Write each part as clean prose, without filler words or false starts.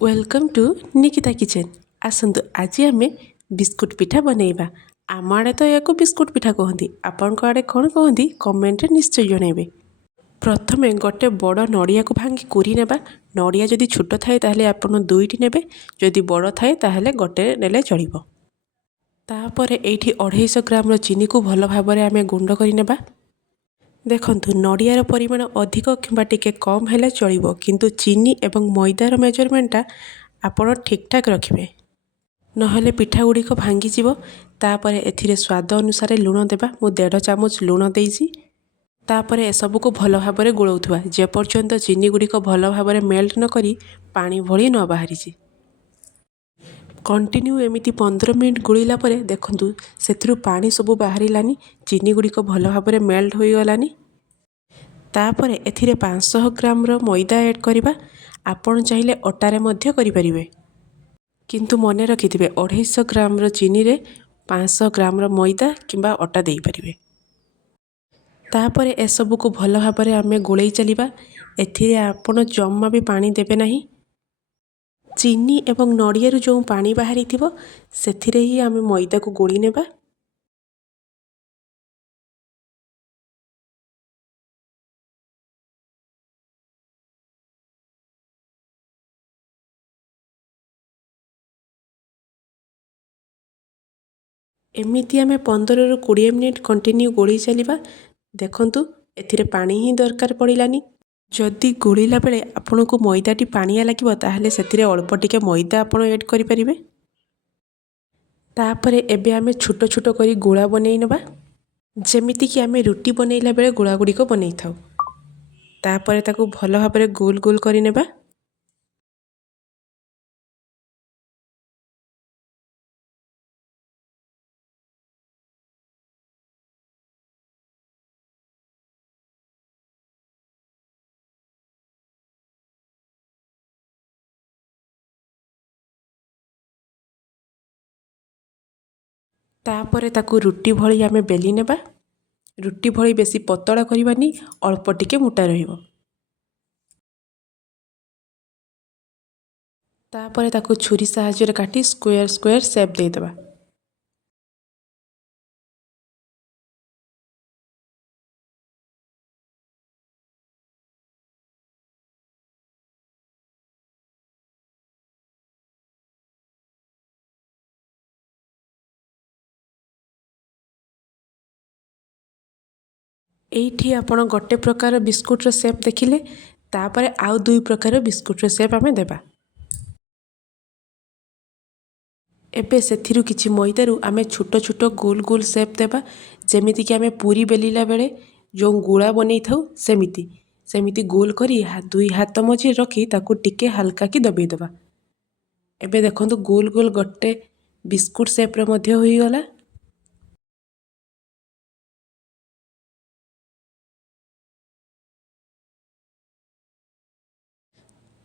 Welcome to Nikita kitchen. आसतु आज आम बिस्कुट पिठा बनैबा। आम आड़े तो या बिस्कुट पिठा कहती, आपण आड़े कौन कहती कमेंट निश्चय जनइबे। प्रथमे गोटे बड़ नड़िया को भांगी कोरी नेबा। नड़िया जदि छोट थाए ताहले आपण दुईटी नेबे, जदि बड़ थाए ताहले गोटे नेले चलिबो। तापर एठी 250 ग्राम चीनी को भल भाबरे आमे गुंड करि नेबा। देखंतु नड़ियार परिमाण अधिक किंबा टिके कम हेले चलिबो, किंतु चीनी एवं मैदार मेजरमेंटा आपण ठीक ठाक रखिबे, नहले पिठा गुड़िक भांगी जीवो। तापर एथिरे स्वाद अनुसार लुण देबा। मु 1.5 चामच लुण देइछि। तापर एसबु को भल भाबरे गोळौथुवा जे पर्यंत चीनी गुड़िक भल भाबरे मेल्ट न करी पानी भली न बाहरिछि। कंटिन्यू एमिति 15 मिनिट गोळिला परे देखंतु सेथुरु पानी सब बाहरिलानी, चीनी गुड़िक भल भाबरे मेल्ट होई गलानी। तापर एथिरे 500 ग्राम मैदा ऐड करिबा। आपण चाहिले अटारे मध्य करि परिबे, किंतु मने रखिथिबे 250 ग्राम चीनी रे 500 ग्राम मैदा किंबा अटा देई परिबे। तापर एसबु को भल भाबरे आमे गोळेई चलिबा। एथिरे आपण जम्मा भी पानी देबे नाही। चीनी एवं नड़ियारू जो पानी बाहरी थिबो सेथिरे ही आमे मैदा को गोली नेबा। एमिति आमे 15 ରୁ 20 मिनिट कंटिन्यू गोली चलिबा। देखंतु एथिरे पानी ही दरकार पड़िलानी। जदि गोलिला बेले आपन को मैदाटी पानिया लागिबो ताहले सेथिरे अल्प टिके मैदा आपण ऐड करि परिबे। तापरे एबे आमे छोट छोट करी गोला बनै नेबा, जेमिति कि आमे रुटी बनैला बेले गोला गुड़िक बनै थाउ। तापरे ताकू भल भाबरे गोल गोल करि नेबा। तापरे ताकू रुटी भली आमे बेली नेबा। रुटी भली बेसी पतला करिबानी, अल्प टिके मोटा रहिबो। तापरे ताकू छुरी साहाय्य काटी स्क्वायर स्क्वायर शेप दे देबा। एठी आपण गोटे प्रकार बिस्कुटर शेप देखिले। तापरे आउ दुई प्रकार बिस्कुटर शेप आमे देबा। एबे सेथिरु किछि मैदारू आमे छोट छोट गोल गोल शेप देबा, जेमिति कि आमे पूरी बेलिला बेले जो गुळा बनै थाउ सेमिति गोल करी दुई हाथ मझी रखी ताकू टिके हल्का की दबेई देबा। एबे देखंतु गोल गोल गोटे बिस्कुट शेप रे मध्य होई गला।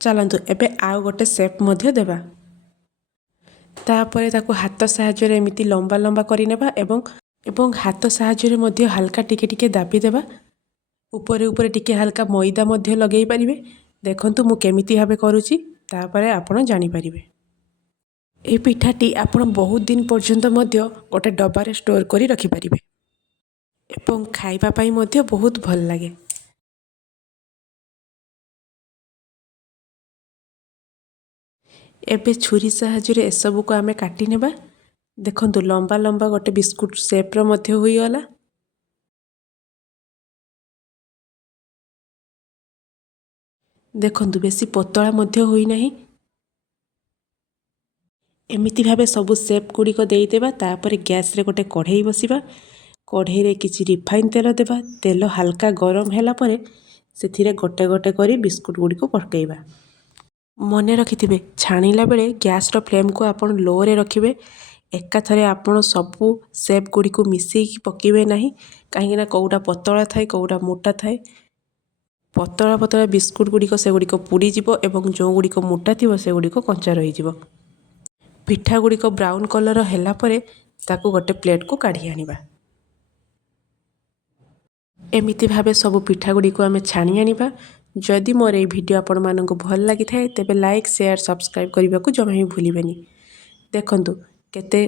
चलंतु एबे आउ गोटे शेप मध्य देबा। तापरे ताकू हाथ साहाय्य रे एमिति लंबा लंबा करि नेबा एवं हाथ साहाय्य रे मध्य हल्का टिके टिके दाबी देबा। ऊपरे ऊपरे टिके हल्का मैदा मध्य लगेई परिबे। देखंतु मु केमिति भाबे करूची, तापरे आपण जानि परिबे। ए पिठाटी आपण बहुत दिन पर्यंत मध्य गोटे डब्बारे स्टोर करी रखि परिबे एवं खाइबा पई मध्य बहुत भल लागे। एबे छुरी साहाय्य रे एसबु को आमे काटी नेबा। देखंतु लंबा लंबा गोटे बिस्कुट शेप रो मध्य होई गला। देखंतु बेसी पतला मध्य होई नाही। एमिति भाबे सबु शेप गुड़िक देई देबा। तापरे गैस रे गोटे कढ़ई बसिबा। कढ़ई रे किछि रिफाइन तेल देबा। तेल हल्का गरम ହେଲା परे सेथिरे गोटे गोटे करी बिस्कुट गुड़िक पकेइबा। मने रखिथिबे छाणिला बेले गैस रो फ्लेम को आपण लो रे रखिबे। एका थरे आपण सबु शेप गुड़िक मिसेई की पकेइबे नाही, काहेकि ना कोउटा पतला थाए कोउटा मोटा थाए। पतला पतला बिस्कुट गुड़िक से गुड़िक पुड़ी जिवो एवं जो गुड़िक मोटा थिबो से गुड़िक कंचा रही जिवो। पिठा गुड़िक ब्राउन कलर ହେଲା परे ताकू गोटे प्लेट को काढ़ी आनिबा। एमिति भाबे सब पिठा गुड़िक आमे छाणी आनिबा। जदि मोर ये वीडियो आपण मानक भल लगी थाए तेबे लाइक शेयर सब्सक्राइब करने को जमा भी भूलिबेनी। देखंतु केते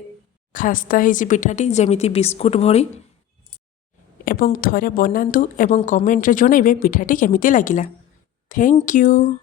खास्ता होइछि पिठाटी जेमिति बिस्कुट भली एवं थरे बनातु एवं कमेंट रे जणाइबे पिठाटी केमिति लागिला। Thank you.